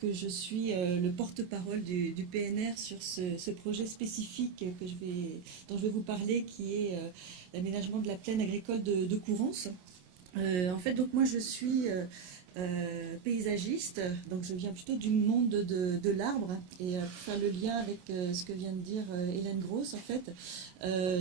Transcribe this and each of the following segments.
que je suis le porte-parole du PNR sur ce projet spécifique dont je vais vous parler, qui est l'aménagement de la plaine agricole de Courrance. En fait, donc moi je suis paysagiste, donc je viens plutôt du monde de l'arbre, et pour faire le lien avec ce que vient de dire Hélène Gross, en fait,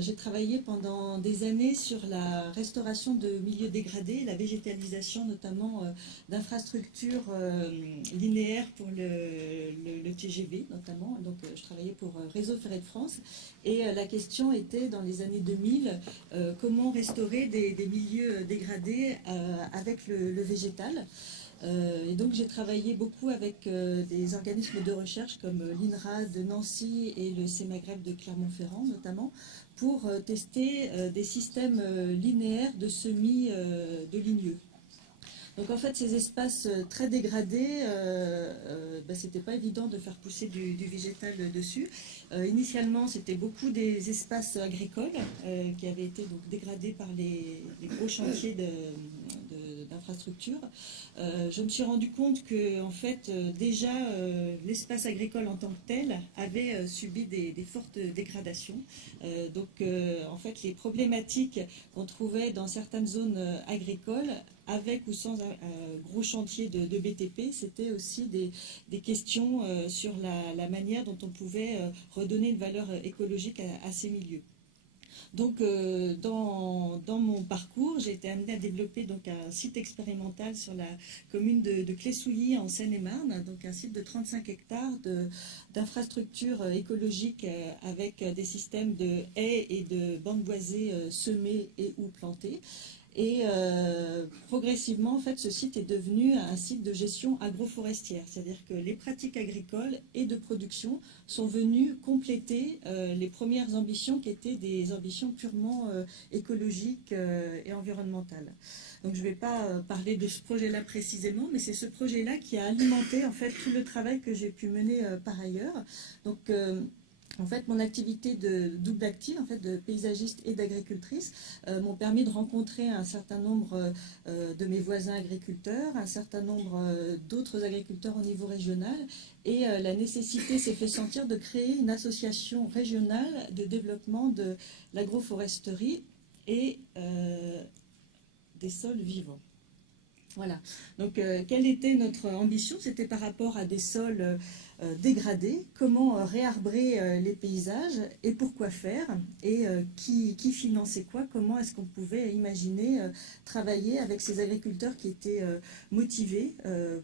j'ai travaillé pendant des années sur la restauration de milieux dégradés, la végétalisation notamment d'infrastructures linéaires pour le TGV notamment. Donc je travaillais pour Réseau Ferré de France, et la question était dans les années 2000 comment restaurer des milieux dégradés avec le végétal. Et donc j'ai travaillé beaucoup avec des organismes de recherche comme l'INRA de Nancy et le CEMAGREB de Clermont-Ferrand notamment, pour tester des systèmes linéaires de semis de ligneux. Donc en fait, ces espaces très dégradés, c'était pas évident de faire pousser du végétal dessus. Initialement, c'était beaucoup des espaces agricoles qui avaient été donc dégradés par les gros chantiers d'infrastructures. Je me suis rendu compte que en fait, déjà, l'espace agricole en tant que tel avait subi des fortes dégradations. En fait, les problématiques qu'on trouvait dans certaines zones agricoles, avec ou sans gros chantier de BTP, c'était aussi des questions sur la manière dont on pouvait redonner une valeur écologique à ces milieux. Donc, dans mon parcours, j'ai été amenée à développer donc un site expérimental sur la commune de Clé-Souilly en Seine-et-Marne, donc un site de 35 hectares d'infrastructures écologiques avec des systèmes de haies et de bandes boisées semées et ou plantées. Et progressivement, en fait, ce site est devenu un site de gestion agroforestière, c'est-à-dire que les pratiques agricoles et de production sont venues compléter les premières ambitions qui étaient des ambitions purement écologiques et environnementales. Donc je ne vais pas parler de ce projet-là précisément, mais c'est ce projet-là qui a alimenté en fait tout le travail que j'ai pu mener par ailleurs. Donc en fait, mon activité de double active, en fait, de paysagiste et d'agricultrice, m'ont permis de rencontrer un certain nombre de mes voisins agriculteurs, un certain nombre d'autres agriculteurs au niveau régional, et la nécessité s'est fait sentir de créer une association régionale de développement de l'agroforesterie et des sols vivants. Voilà. Donc, quelle était notre ambition? C'était par rapport à des sols dégradés, comment réarbrer les paysages et pourquoi faire, et qui finançait quoi, comment est-ce qu'on pouvait imaginer travailler avec ces agriculteurs qui étaient motivés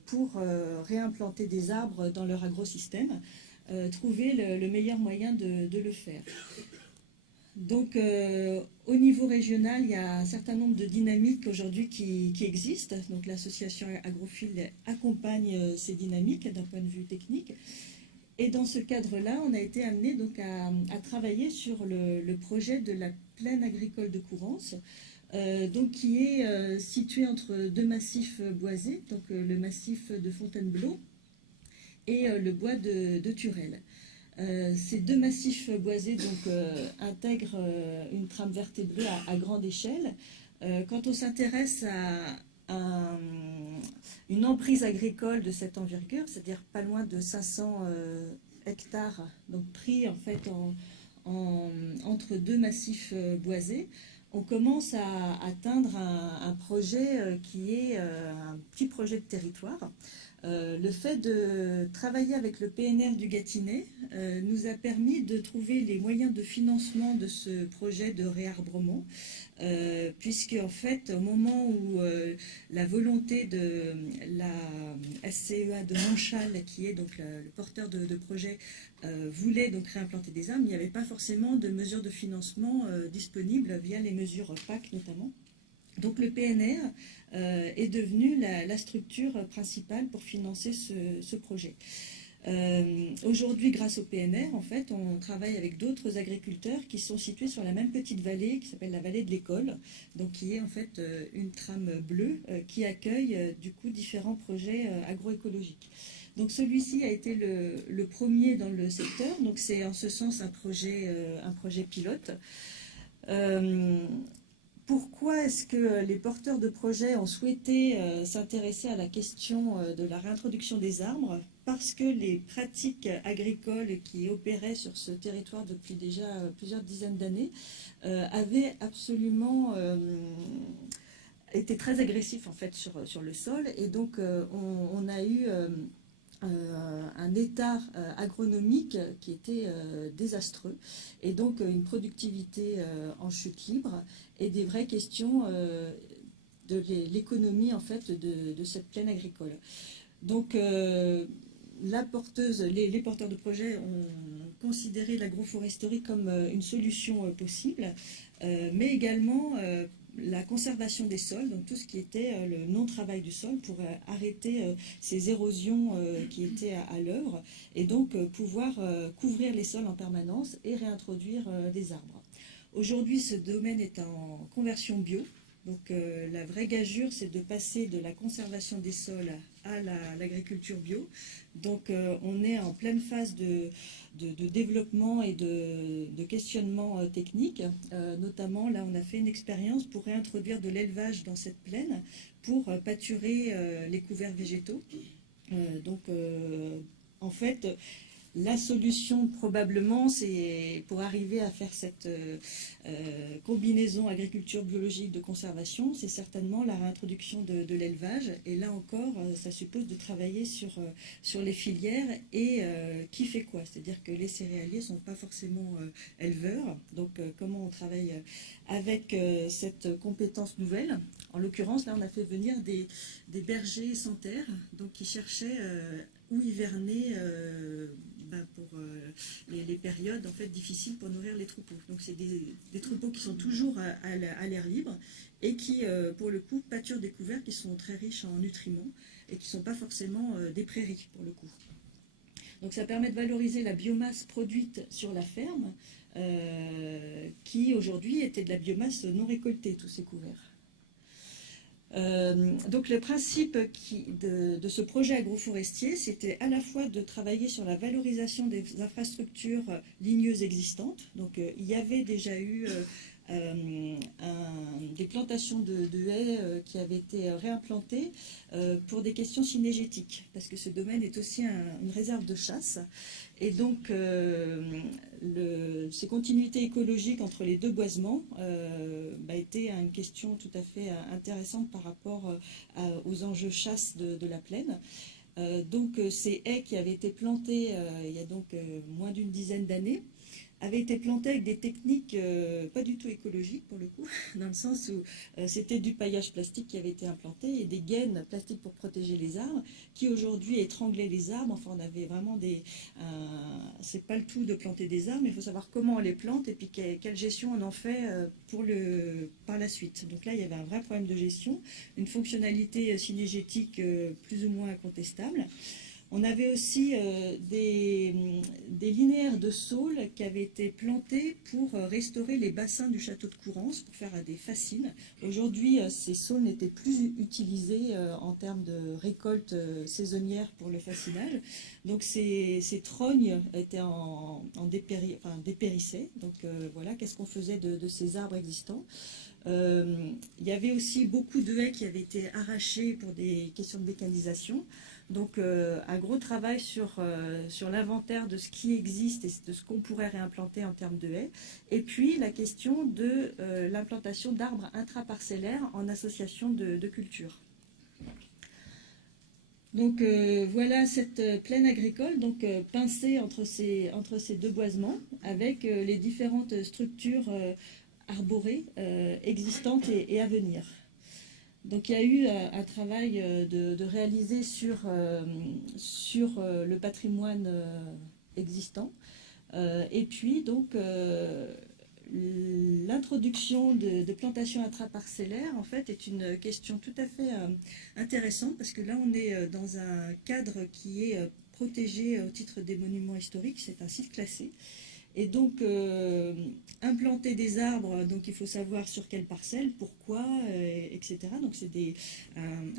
pour réimplanter des arbres dans leur agrosystème, trouver le meilleur moyen de le faire. Donc, au niveau régional, il y a un certain nombre de dynamiques aujourd'hui qui existent. Donc, l'association Agrophile accompagne ces dynamiques d'un point de vue technique. Et dans ce cadre-là, on a été amené donc à travailler sur le projet de la plaine agricole de Courrance, donc qui est situé entre deux massifs boisés, donc le massif de Fontainebleau et le bois de Turel. Ces deux massifs boisés intègrent une trame verte et bleue à grande échelle. Quand on s'intéresse à une emprise agricole de cette envergure, c'est-à-dire pas loin de 500 hectares, donc pris en fait entre deux massifs boisés, on commence à atteindre un projet qui est un petit projet de territoire. Le fait de travailler avec le PNR du Gâtinais nous a permis de trouver les moyens de financement de ce projet de réarbrement, puisque en fait, au moment où la volonté de la SCEA de Manchal, qui est donc le porteur de projet, voulait donc réimplanter des arbres, il n'y avait pas forcément de mesures de financement disponibles via les mesures PAC notamment. Donc le PNR est devenu la structure principale pour financer ce projet. Aujourd'hui, grâce au PNR, en fait, on travaille avec d'autres agriculteurs qui sont situés sur la même petite vallée qui s'appelle la vallée de l'École, donc qui est en fait une trame bleue qui accueille du coup différents projets agroécologiques. Donc celui-ci a été le premier dans le secteur, donc c'est en ce sens un projet pilote. Pourquoi est-ce que les porteurs de projets ont souhaité s'intéresser à la question de la réintroduction des arbres? parce que les pratiques agricoles qui opéraient sur ce territoire depuis déjà plusieurs dizaines d'années avaient absolument été très agressifs en fait sur le sol, et donc on a eu un état agronomique qui était désastreux, et donc une productivité en chute libre, et des vraies questions de l'économie en fait de cette plaine agricole. Donc les porteurs de projets ont considéré l'agroforesterie comme une solution possible, mais également la conservation des sols, donc tout ce qui était le non-travail du sol pour arrêter ces érosions qui étaient à l'œuvre, et donc pouvoir couvrir les sols en permanence et réintroduire des arbres. Aujourd'hui, ce domaine est en conversion bio. Donc la vraie gageure, c'est de passer de la conservation des sols à l'agriculture bio. Donc on est en pleine phase de développement et de questionnement technique. Notamment, là, on a fait une expérience pour réintroduire de l'élevage dans cette plaine pour pâturer les couverts végétaux. En fait, la solution, probablement, c'est pour arriver à faire cette combinaison agriculture biologique de conservation, c'est certainement la réintroduction de l'élevage. Et là encore, ça suppose de travailler sur les filières et qui fait quoi. C'est-à-dire que les céréaliers ne sont pas forcément éleveurs. Donc, comment on travaille avec cette compétence nouvelle. En l'occurrence, là, on a fait venir des bergers sans terre, donc qui cherchaient où hiverner pour les périodes en fait difficiles pour nourrir les troupeaux. Donc c'est des troupeaux qui sont toujours à l'air libre et qui pour le coup pâturent des couverts qui sont très riches en nutriments et qui ne sont pas forcément des prairies pour le coup. Donc ça permet de valoriser la biomasse produite sur la ferme qui aujourd'hui était de la biomasse non récoltée, tous ces couverts. Donc le principe de ce projet agroforestier, c'était à la fois de travailler sur la valorisation des infrastructures ligneuses existantes. Donc il y avait déjà eu des plantations de haies qui avaient été réimplantées pour des questions cinégétiques, parce que ce domaine est aussi une réserve de chasse. Et donc, ces continuités écologiques entre les deux boisements étaient une question tout à fait intéressante par rapport aux enjeux chasse de la plaine. Donc, ces haies qui avaient été plantées il y a donc moins d'une dizaine d'années, avait été planté avec des techniques pas du tout écologiques pour le coup, dans le sens où c'était du paillage plastique qui avait été implanté et des gaines plastiques pour protéger les arbres, qui aujourd'hui étranglaient les arbres. Enfin, on avait vraiment c'est pas le tout de planter des arbres, mais il faut savoir comment on les plante et puis quelle gestion on en fait par la suite. Donc là, il y avait un vrai problème de gestion, une fonctionnalité cinégétique plus ou moins incontestable. On avait aussi des linéaires de saules qui avaient été plantés pour restaurer les bassins du château de Courance, pour faire des fascines. Aujourd'hui, ces saules n'étaient plus utilisés en termes de récolte saisonnière pour le fascinage. Donc ces trognes étaient dépérissaient. Donc voilà, qu'est-ce qu'on faisait de ces arbres existants. Il y avait aussi beaucoup de haies qui avaient été arrachées pour des questions de mécanisation. Donc un gros travail sur l'inventaire de ce qui existe et de ce qu'on pourrait réimplanter en termes de haies. Et puis la question de l'implantation d'arbres intraparcellaires en association de cultures. Donc voilà cette plaine agricole, donc pincée entre ces deux boisements, avec les différentes structures arborées existantes et à venir. Donc il y a eu un travail de réaliser sur le patrimoine existant. Et puis donc l'introduction de plantations intraparcellaires en fait est une question tout à fait intéressante, parce que là on est dans un cadre qui est protégé au titre des monuments historiques, c'est un site classé. Et donc, implanter des arbres, donc il faut savoir sur quelle parcelle, pourquoi, etc. Donc c'est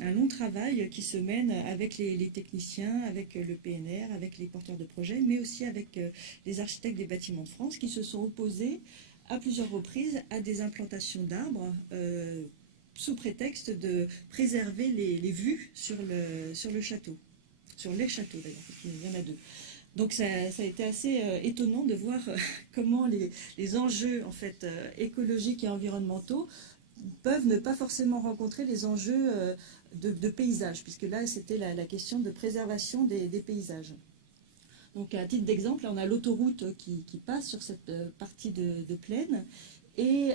un long travail qui se mène avec les techniciens, avec le PNR, avec les porteurs de projets, mais aussi avec les architectes des bâtiments de France, qui se sont opposés à plusieurs reprises à des implantations d'arbres sous prétexte de préserver les vues sur le château. sur les châteaux d'ailleurs, il y en a 2. Donc ça a été assez étonnant de voir comment les enjeux en fait, écologiques et environnementaux peuvent ne pas forcément rencontrer les enjeux de paysage, puisque là c'était la question de préservation des paysages. Donc à titre d'exemple, on a l'autoroute qui passe sur cette partie de plaine, et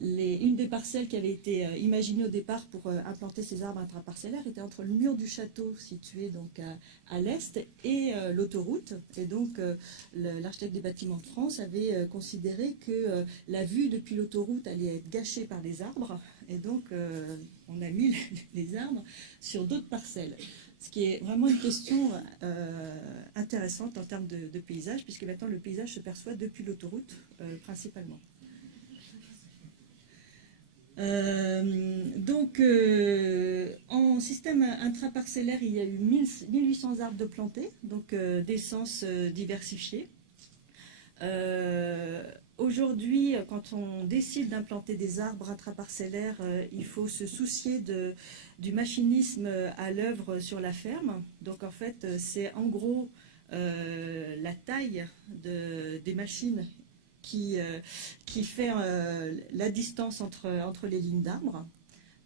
une des parcelles qui avait été imaginée au départ pour implanter ces arbres intraparcellaires était entre le mur du château situé donc à l'est et l'autoroute. Et donc l'architecte des bâtiments de France avait considéré que la vue depuis l'autoroute allait être gâchée par les arbres. Et donc on a mis les arbres sur d'autres parcelles. Ce qui est vraiment une question intéressante en termes de paysage, puisque maintenant le paysage se perçoit depuis l'autoroute principalement. En système intraparcellaire, il y a eu 1800 arbres de plantés, donc d'essences diversifiées. Aujourd'hui, quand on décide d'implanter des arbres intraparcellaires, il faut se soucier du machinisme à l'œuvre sur la ferme. Donc en fait, c'est en gros la taille des machines qui fait la distance entre les lignes d'arbres.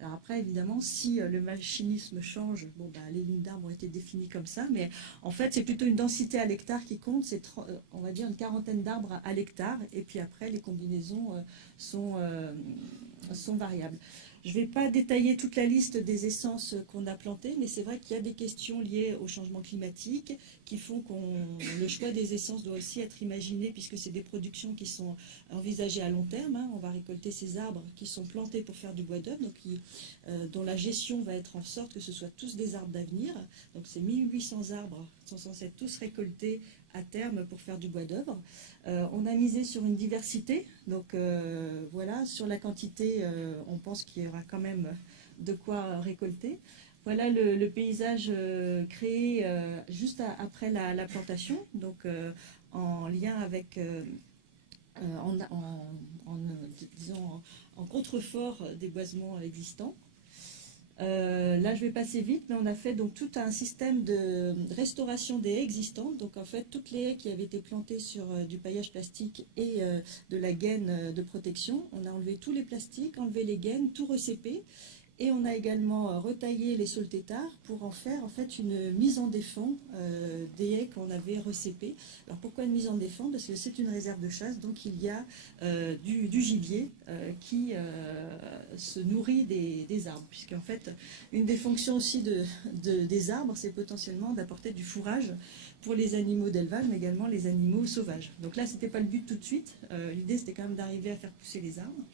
Alors après, évidemment, si le machinisme change, bon, bah, les lignes d'arbres ont été définies comme ça, mais en fait, c'est plutôt une densité à l'hectare qui compte, c'est, on va dire, une quarantaine d'arbres à l'hectare, et puis après, les combinaisons sont variables. Je ne vais pas détailler toute la liste des essences qu'on a plantées, mais c'est vrai qu'il y a des questions liées au changement climatique qui font que le choix des essences doit aussi être imaginé, puisque c'est des productions qui sont envisagées à long terme. Hein. On va récolter ces arbres qui sont plantés pour faire du bois d'œuvre, donc dont la gestion va être en sorte que ce soit tous des arbres d'avenir. Donc ces 1800 arbres sont censés être tous récoltés à terme pour faire du bois d'œuvre. On a misé sur une diversité, donc voilà, sur la quantité, on pense qu'il y aura quand même de quoi récolter. Voilà le paysage créé juste après la plantation, donc en lien avec, disons, en contrefort des boisements existants. Là, je vais passer vite, mais on a fait donc tout un système de restauration des haies existantes. Donc, en fait, toutes les haies qui avaient été plantées sur du paillage plastique et de la gaine de protection, on a enlevé tous les plastiques, enlevé les gaines, tout recépé. Et on a également retaillé les saules têtards pour en faire en fait une mise en défend des haies qu'on avait recépées. Alors pourquoi une mise en défend? Parce que c'est une réserve de chasse, donc il y a du gibier qui se nourrit des arbres. Puisqu'en fait, une des fonctions aussi des arbres, c'est potentiellement d'apporter du fourrage pour les animaux d'élevage, mais également les animaux sauvages. Donc là, ce n'était pas le but tout de suite. L'idée, c'était quand même d'arriver à faire pousser les arbres.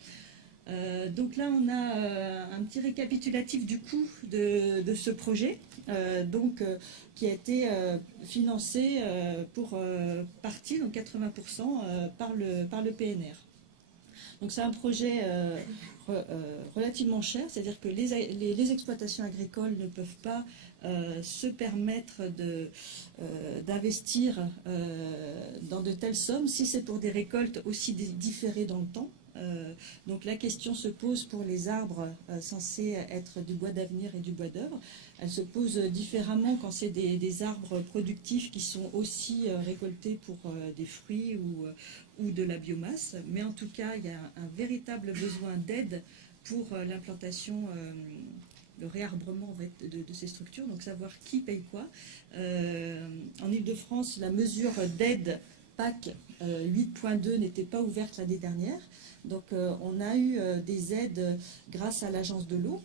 Donc là, on a un petit récapitulatif du coût de ce projet, qui a été financé pour partie, donc 80%, par le PNR. Donc c'est un projet relativement cher, c'est-à-dire que les exploitations agricoles ne peuvent pas se permettre d'investir dans de telles sommes si c'est pour des récoltes aussi différées dans le temps. Donc la question se pose pour les arbres censés être du bois d'avenir et du bois d'œuvre. Elle se pose différemment quand c'est des arbres productifs qui sont aussi récoltés pour des fruits ou de la biomasse. Mais en tout cas, il y a un véritable besoin d'aide pour l'implantation, le réarbrement de ces structures, donc savoir qui paye quoi. En Ile-de-France, la mesure d'aide PAC 8.2 n'était pas ouverte l'année dernière. Donc on a eu des aides grâce à l'agence de l'eau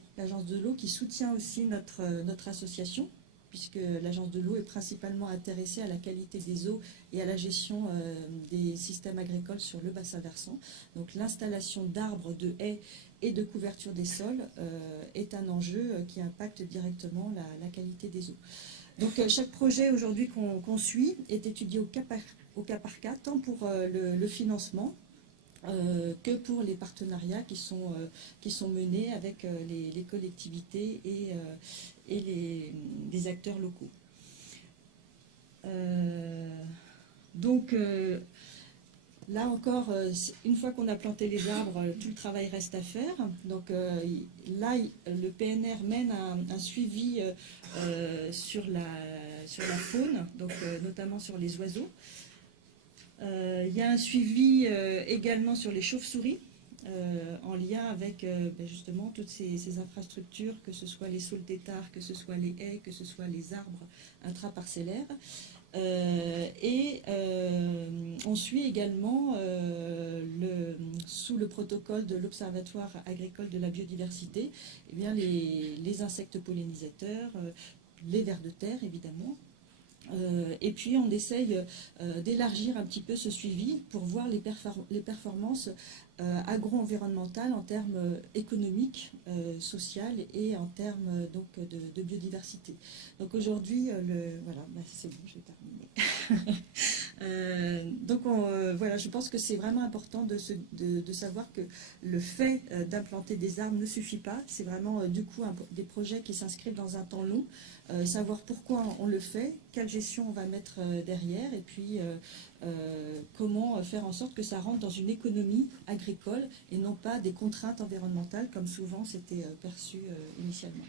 qui soutient aussi notre association, puisque l'agence de l'eau est principalement intéressée à la qualité des eaux et à la gestion des systèmes agricoles sur le bassin versant. Donc l'installation d'arbres, de haies et de couverture des sols est un enjeu qui impacte directement la qualité des eaux. Donc chaque projet aujourd'hui qu'on suit est étudié au cas par cas, tant pour le financement que pour les partenariats qui sont menés avec les collectivités et les acteurs locaux. Là encore, une fois qu'on a planté les arbres, tout le travail reste à faire. Donc là, le PNR mène un suivi sur la faune, donc notamment sur les oiseaux. Il y a un suivi également sur les chauves-souris, en lien avec justement toutes ces infrastructures, que ce soit les saules têtards, que ce soit les haies, que ce soit les arbres intraparcellaires. On suit également, sous le protocole de l'Observatoire agricole de la biodiversité, eh bien les insectes pollinisateurs, les vers de terre évidemment. Et puis on essaye d'élargir un petit peu ce suivi pour voir les performances agro-environnementales en termes économiques, sociales et en termes donc, de biodiversité. Donc aujourd'hui, voilà, c'est bon, j'ai terminé. Donc voilà, je pense que c'est vraiment important de savoir que le fait d'implanter des arbres ne suffit pas. C'est vraiment du coup des projets qui s'inscrivent dans un temps long. Savoir pourquoi on le fait, quelle gestion on va mettre derrière, et puis comment faire en sorte que ça rentre dans une économie agricole et non pas des contraintes environnementales comme souvent c'était perçu initialement.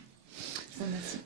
Je vous remercie.